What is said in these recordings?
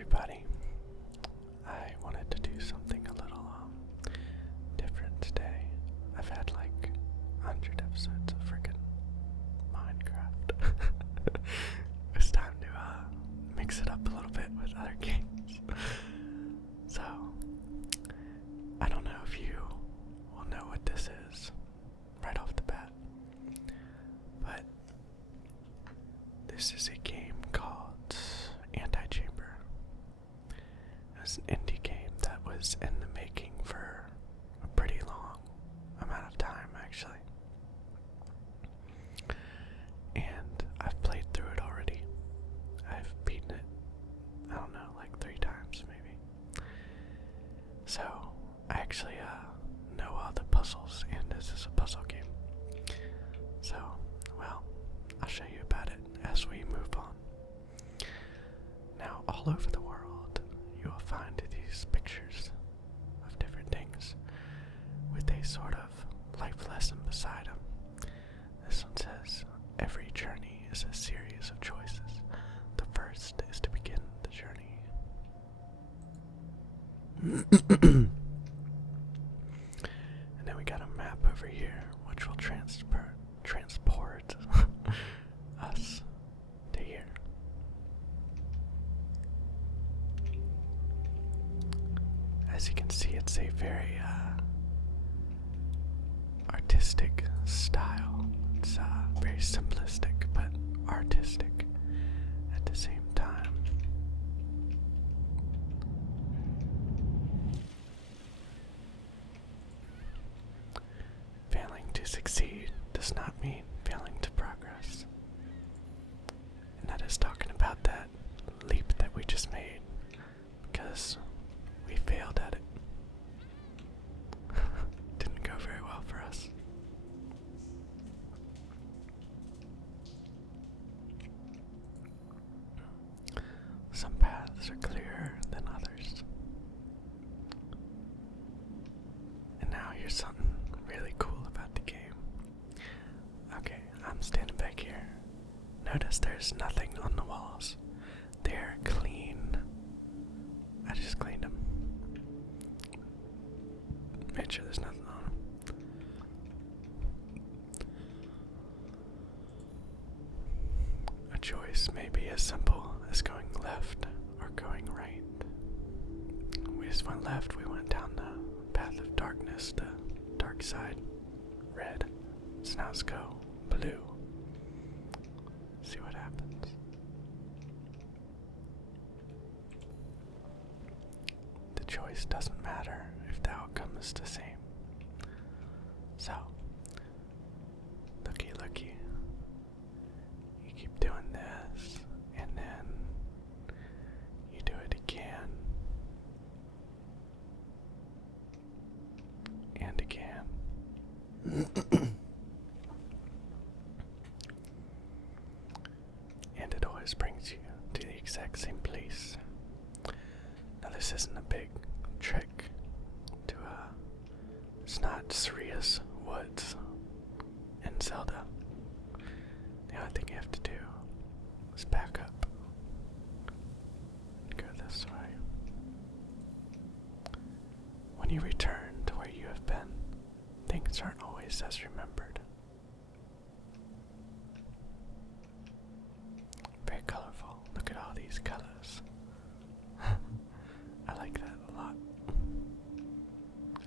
everybody. I wanted to do something a little different today. I've had like 100 episodes of freaking Minecraft. It's time to mix it up a little bit with other games. So, I don't know if you will know what this is right off the bat, but this is a game called Antichamber. It was an indie game that was in the making for a pretty long amount of time, actually. And I've played through it already. I've beaten it, I don't know, like 3 times maybe. So, I actually know all the puzzles, and this is a puzzle game. So, well, I'll show you about it as we move on. Now, all over the world, you will find these pictures of different things with a sort of life lesson beside them. This one says, every journey is a series of choices. The first is to begin the journey. And then we got a map over here, which will transport us to here. As you can see, it's a very artistic style. It's very simplistic, but artistic at the same time. Failing to succeed does not mean failing to progress. And that is talking about that leap that we just made, because we failed at it. Didn't go very well for us. Some paths are clearer than others. And now here's something really cool about the game. Okay, I'm standing back here. Notice there's nothing on the walls. They're clean. I just cleaned them. Made sure there's nothing on them. A choice may be as simple as going left or going right. We just went left, we went down the path of darkness, the dark side, red. So now let's go blue. See what happens. The choice doesn't matter if the outcome is the same. So, looky. You keep doing this, and then you do it again, and again. And it always brings you to the exact same place. Now this isn't a big trick to it's not Serious Woods in Zelda. The only thing you have to do is back up and go this way. When you return to where you have been, things aren't always as remembered. Very colorful. Look at all these colors. I like that a lot.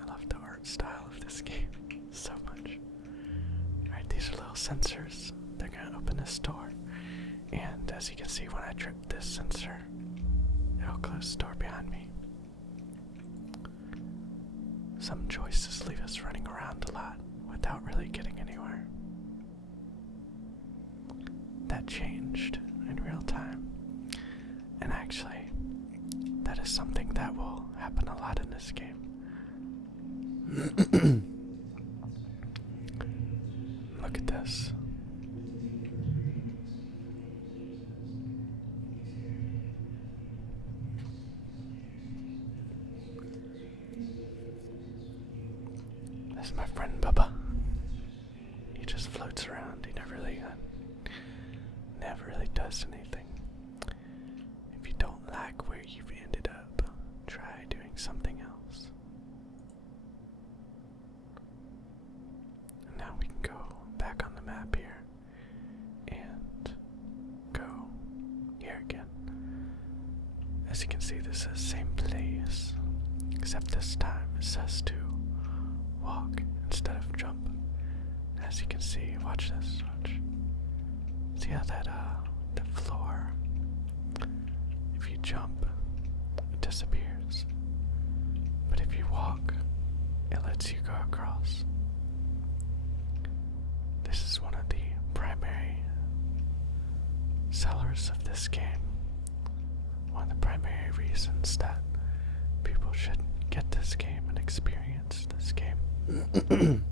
I love the art style of this game so much. Alright, these are little sensors. They're gonna open this door. And as you can see, when I trip this sensor, it'll close the door behind me. Some choices leave us running around a lot without really getting anywhere. That changed in real time. And actually, that is something that will happen a lot in this game. Look at this. This is my friend Bubba. He just floats around. He never really does anything. If you don't like where you've As you can see, this is the same place, except this time it says to walk instead of jump. As you can see, watch this, watch. See how that, the floor, if you jump, it disappears. But if you walk, it lets you go across. This is one of the primary sellers of this game. One of the primary reasons that people should get this game and experience this game.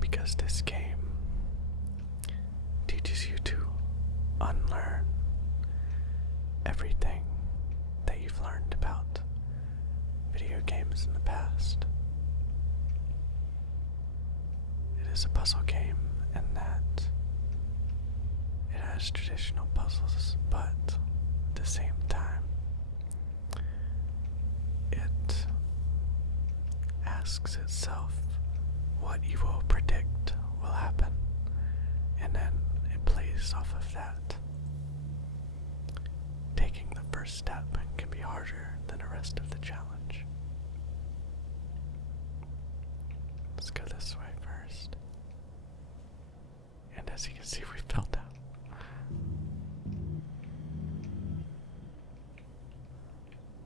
Because this game teaches you to unlearn everything that you've learned about video games in the past. It is a puzzle game in that it has traditional puzzles, but at the same time, it asks itself what you will predict will happen, and then it plays off of that. Taking the first step can be harder than the rest of the challenge. Let's go this way first. And as you can see, we fell down.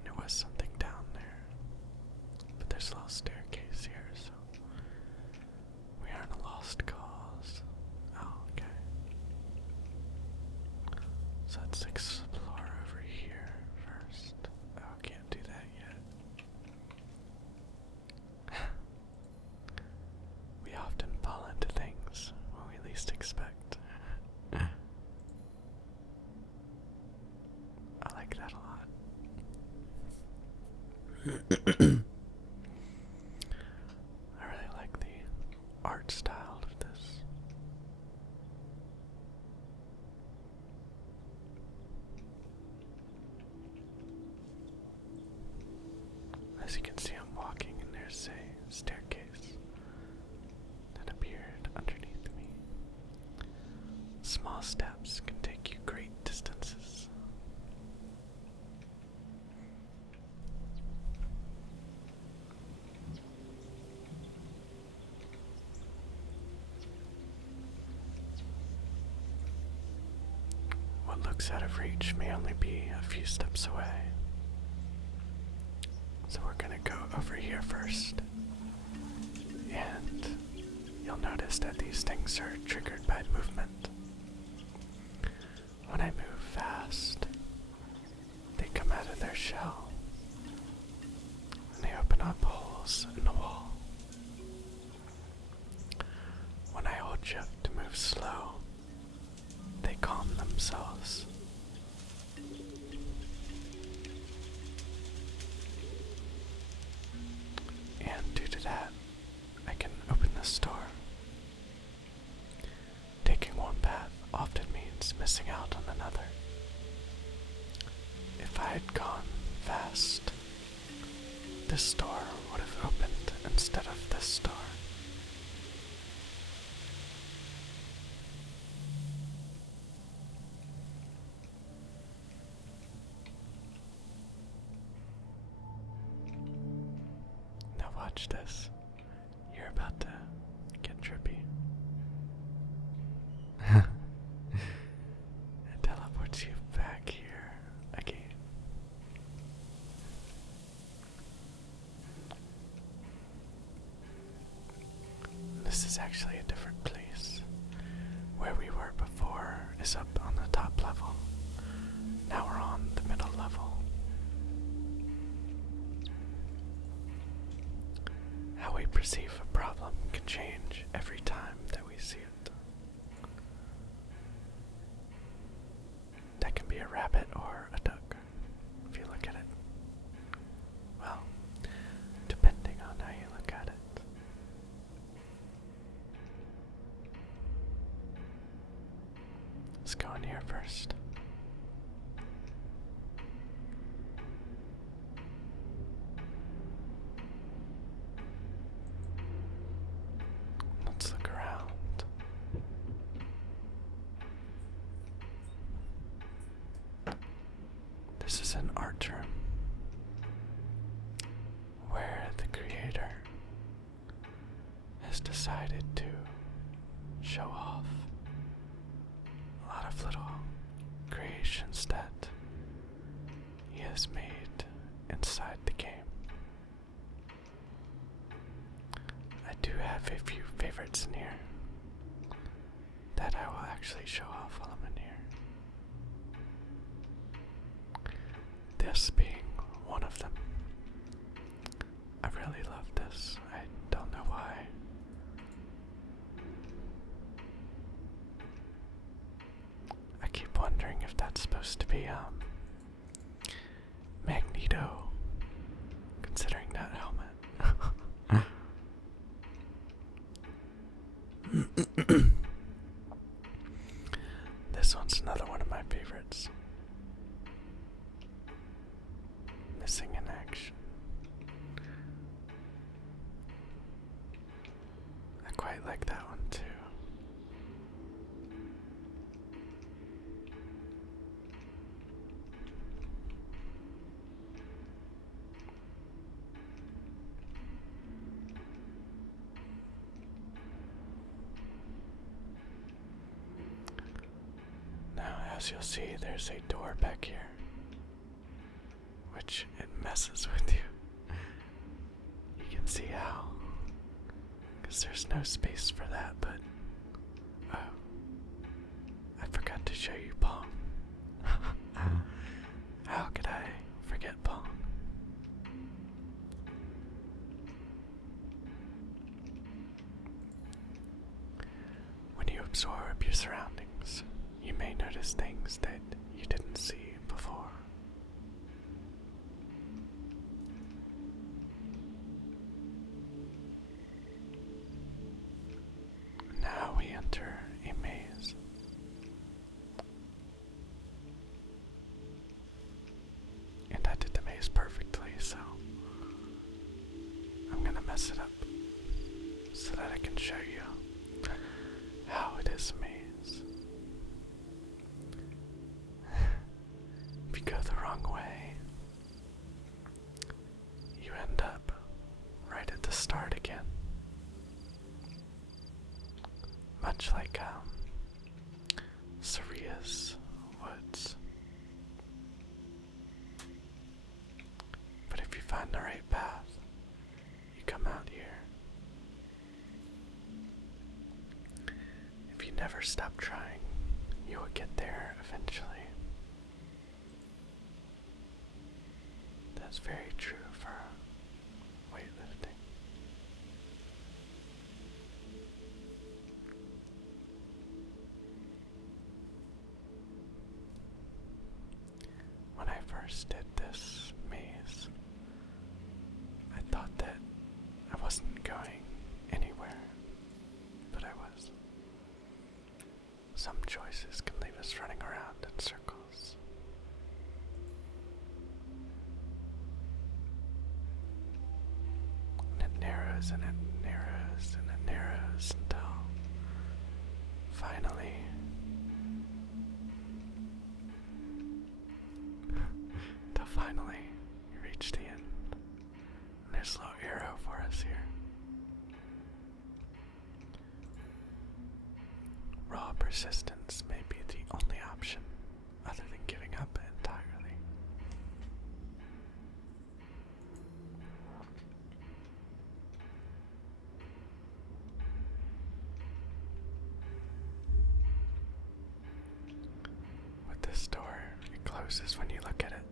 There was something down there, but there's a little staircase here, so we aren't a lost cause. Oh, okay. So let's explore over here first. Oh, can't do that yet. We often fall into things when we least expect. I like that a lot. I really like the art style of this. As you can see, I'm walking and there's a staircase that appeared underneath me. Small steps can take you great distances. What looks out of reach may only be a few steps away. So we're gonna go over here first. And you'll notice that these things are triggered by movement. When I move fast, they come out of their shell. And they open up holes in the wall. When I hold shift to move slow, they calm themselves. And due to that, I can open this door. Taking one path often means missing out on another. If I had gone fast, this door would have opened instead of this door. Now watch this. You're about to get trippy. It teleports you back here again. This is actually a different place. Where we were before is up on the top level. Now we're on the middle level. How we perceive a problem can change every time that we see it. That can be a rabbit or a duck, if you look at it. Well, depending on how you look at it. Let's go in here first. Let's look around. This is an art room where the creator has decided to show off a lot of little creations that he has made inside the game. I do have a few favorites in here that I will actually show off while I'm in here. This being one of them. I really love this. I don't know why. I keep wondering if that's supposed to be Magneto, considering that helmet. This one's another one of my favorites. Missing in action. I quite like that one too. Now, as you'll see, there's a door back here, which it messes with you. You can see how, because there's no space for that, but oh, I forgot to show you Pong. How could I forget Pong? When you absorb your surroundings, you may notice things that you didn't see before. Now we enter a maze. And I did the maze perfectly, so I'm gonna mess it up so that I can show you how it is a maze. If you go the wrong way, you end up right at the start again. Much like Seria's woods. But if you find the right path, you come out here. If you never stop trying, you will get there eventually. That's very true for weightlifting. When I first did this maze, I thought that I wasn't going anywhere, but I was. Some choices can leave us running around in circles. And it narrows and it narrows and it narrows until finally you reach the end. And there's a little arrow for us here. Raw persistence may be the only option other than giving up entirely. With this door, it closes when you look at it.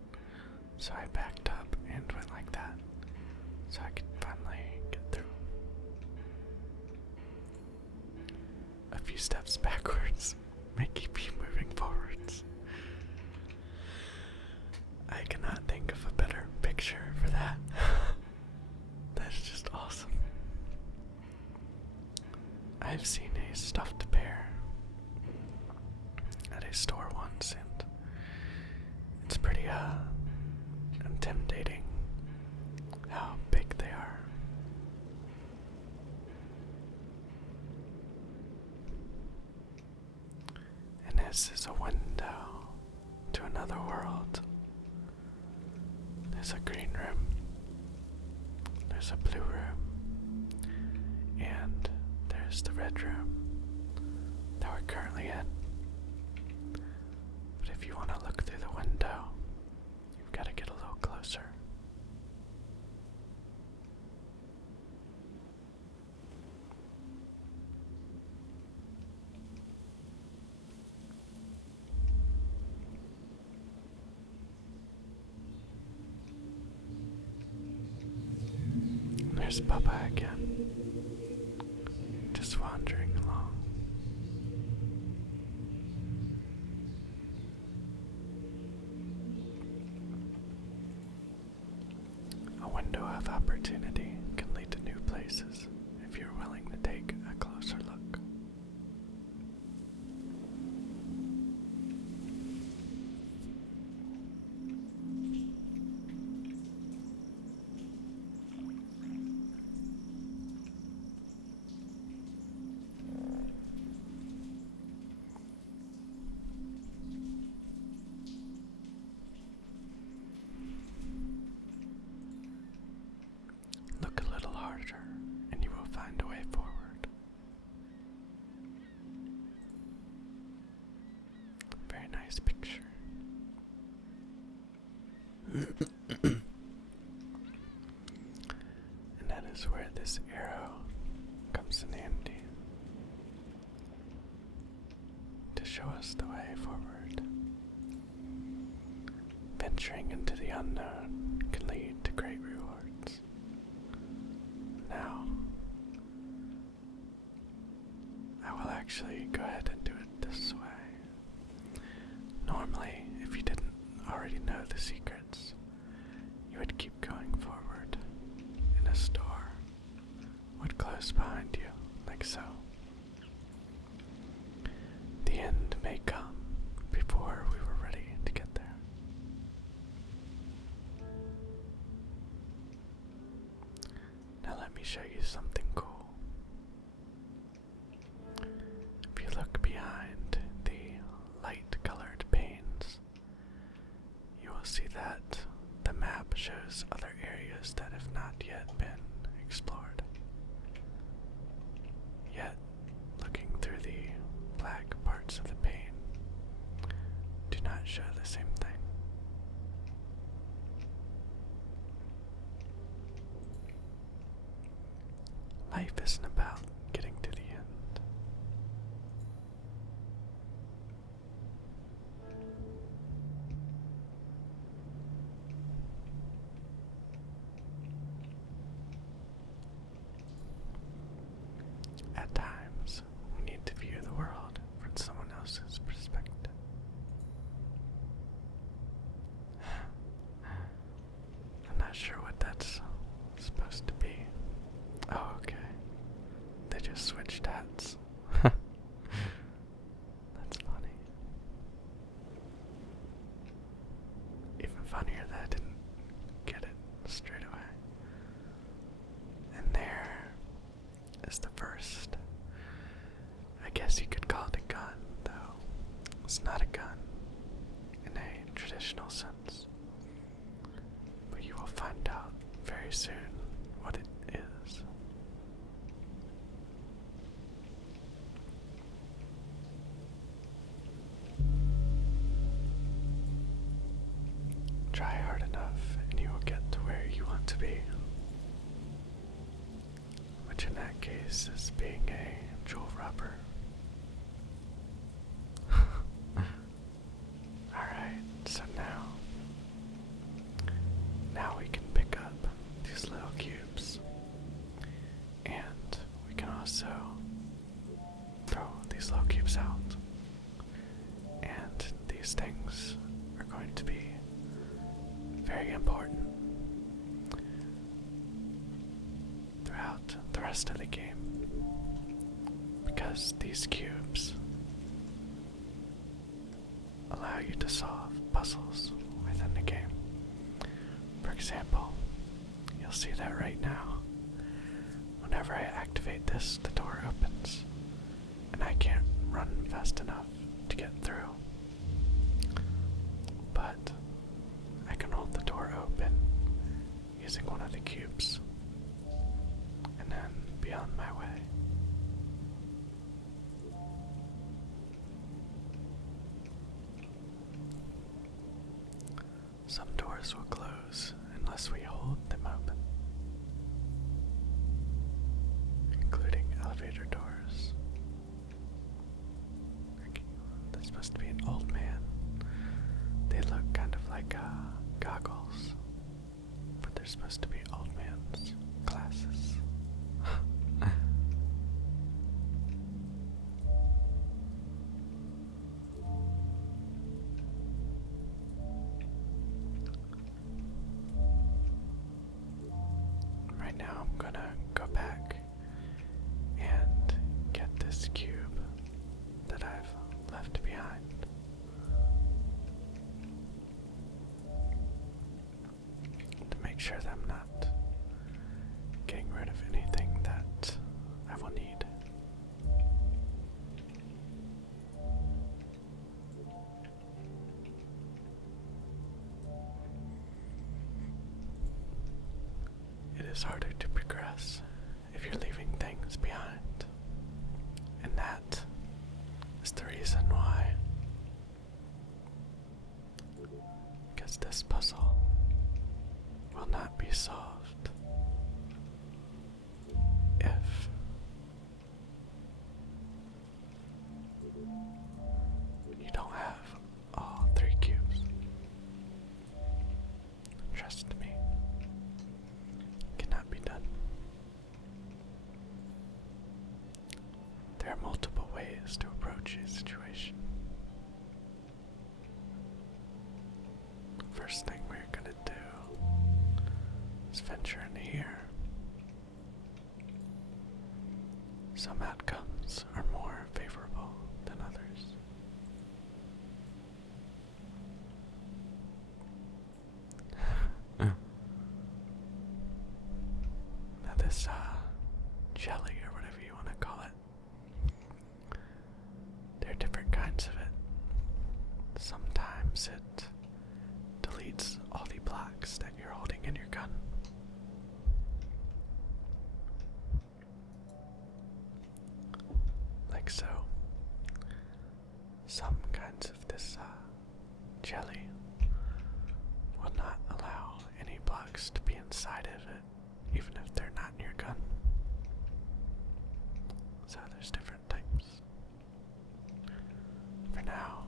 So I backed up and went like that, so I could finally get through. A few steps backwards may keep you moving forwards. I cannot think of a better picture for that. That's just awesome. I've seen a stuffed bear at a store once, and it's pretty intimidating how big they are. And this is a window to another world There's a green room, there's a blue room, and there's the red room that we're currently in. But if you want to look through the window, you've got to get a little closer. There's Papa again, just wandering along. A window of opportunity can lead to new places if you're willing to take a closer look. Look a little harder, and you will find a way forward. Very nice picture. And that is where this arrow comes in handy to show us the way forward. Venturing into the unknown can lead to great rewards. Now, I will actually go ahead and do it this way. Normally, if you didn't already know the secrets, you would keep going forward, and a door would close behind you, like so. The end may come before we were ready to get there. Now let me show you something cool. If you look behind the light-colored panes, you will see that the map shows other areas that have not yet been explored. Yet, looking through the black parts of the pane do not show the same thing. Life isn't about getting to the end. At times, we need to view the world from someone else's perspective. I'm not sure what that's supposed to be. Oh, okay. They just switched hats. That's funny. Even funnier that I didn't get it straight away. And there is the first. I guess you could call it a gun, though. It's not a gun in a traditional sense. But you will find out very soon what it is. Try hard enough and you will get to where you want to be. Which in that case is being a jewel robber. Alright, so now we can pick up these little cubes. And we can also throw these little cubes out. And these things are going to be very important throughout the rest of the game, because these cubes allow you to solve puzzles within the game. For example, you'll see that right now. Whenever I activate this, the door opens, and I can't run fast enough to get through. But I can hold the door open of the cubes and then be on my way. Some doors will close unless we hold them open, including elevator doors. That's supposed to be an old man. They look kind of like goggles, but they're supposed to be old man's glasses. Right now I'm gonna go back and get this cube that I've left behind. To make sure that I'm not getting rid of anything that I will need. It is harder to progress if you're leaving things behind, and that is the reason why. Because this puzzle will not be solved if you don't have all 3 cubes. Trust me, it cannot be done. There are multiple ways to approach a situation. First thing we're gonna do is venture in here. Some outcomes are more favorable than others. Now this jelly or whatever you want to call it, there are different kinds of it. Sometimes it deletes all the blocks that you're holding in your gun. Like so. Some kinds of this jelly will not allow any blocks to be inside of it, even if they're not in your gun. So there's different types. For now,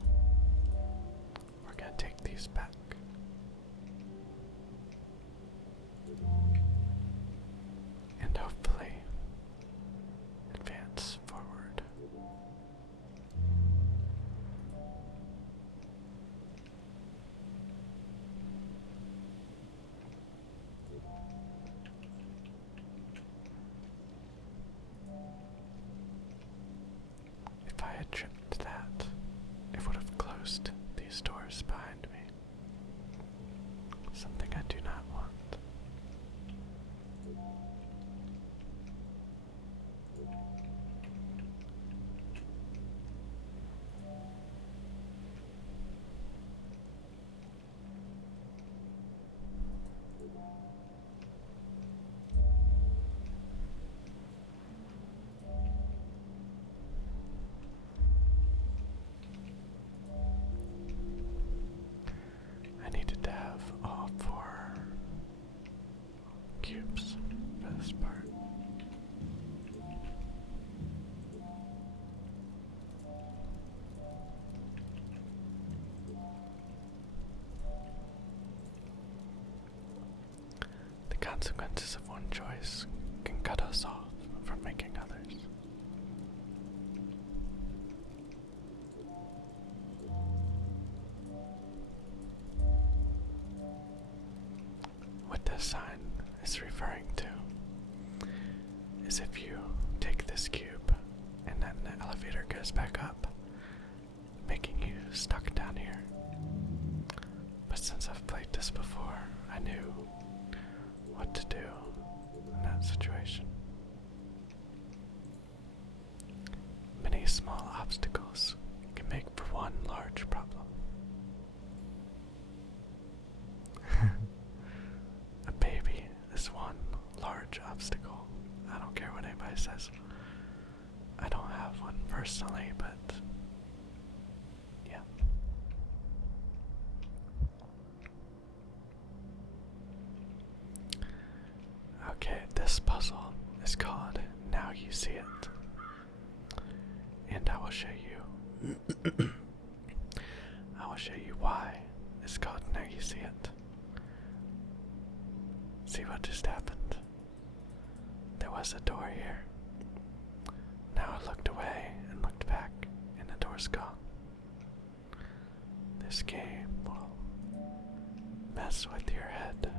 we're gonna take these back. And hopefully advance forward. If I had tripped that, it would have closed these doors behind me. Something I do not want. I needed to have all 4 cubes for this part. The consequences of one choice can cut us off from making others. What this sign is referring to is if you take this cube and then the elevator goes back up, making you stuck down here. But since I've played this before, I knew what to do in that situation. Many small obstacles can make for one large problem. A baby is one show you why it's called Now You See It. See what just happened? There was a door here. Now I looked away and looked back, and the door's gone. This game will mess with your head.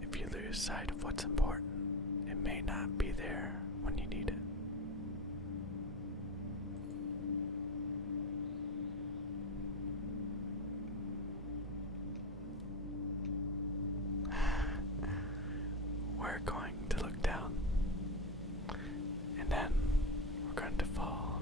If you lose sight of what's important, it may not be there when you need it. We're going to look down, and then we're going to fall.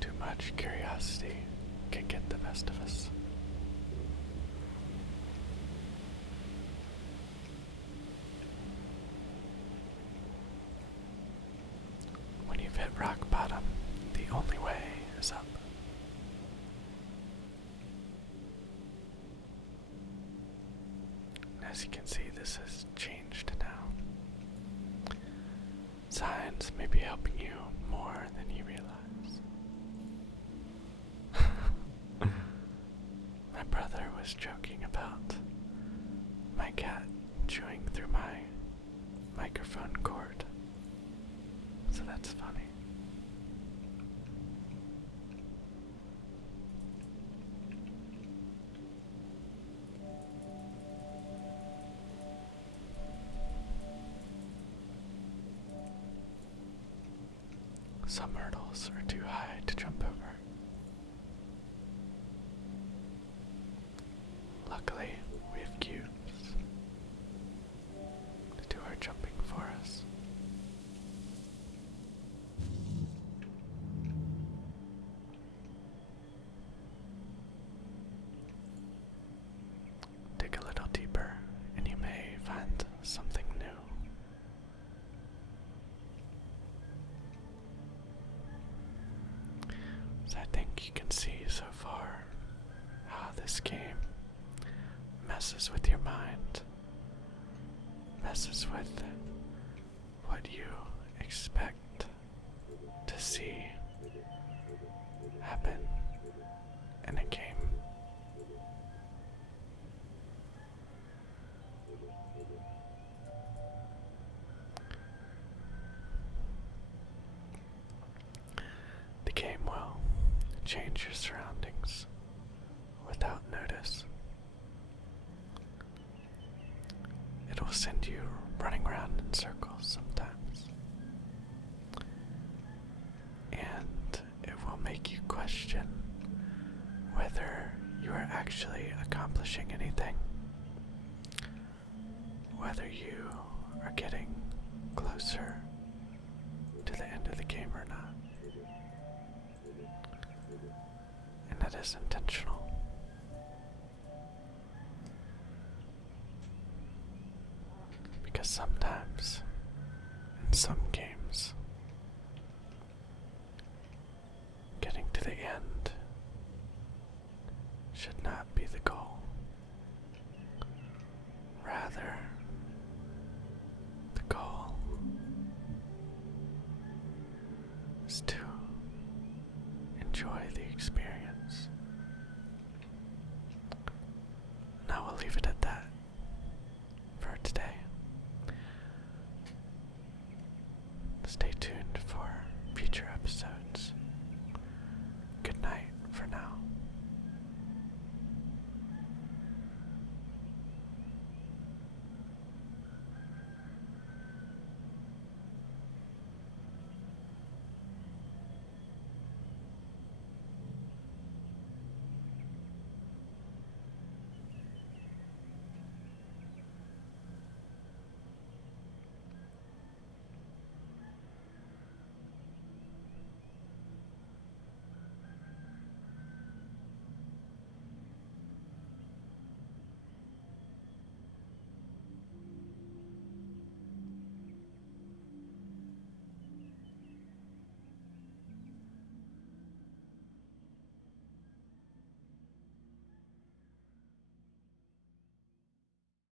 Too much curiosity can get the best of us. When you've hit rock bottom, the only way is up. As you can see, this has changed now. Signs may be helping you more than you realize. My brother was joking about my cat chewing through my microphone cord. So that's funny. Some hurdles are too high to jump over. Luckily, we have cubes to do our jumping for us. Dig a little deeper, and you may find something new. So I think you can see so far how this game messes with your mind, messes with what you expect to see happen in a game. The game will change your surroundings without notice. It will send you running around in circles sometimes. And it will make you question whether you are actually accomplishing anything, whether you are getting closer to the end of the game or not. And that is intentional. Because sometimes, in some games, getting to the end should not be the goal. Rather, the goal is to enjoy the experience. Now we'll leave it at that for today. Stay tuned for future episodes. Good night for now.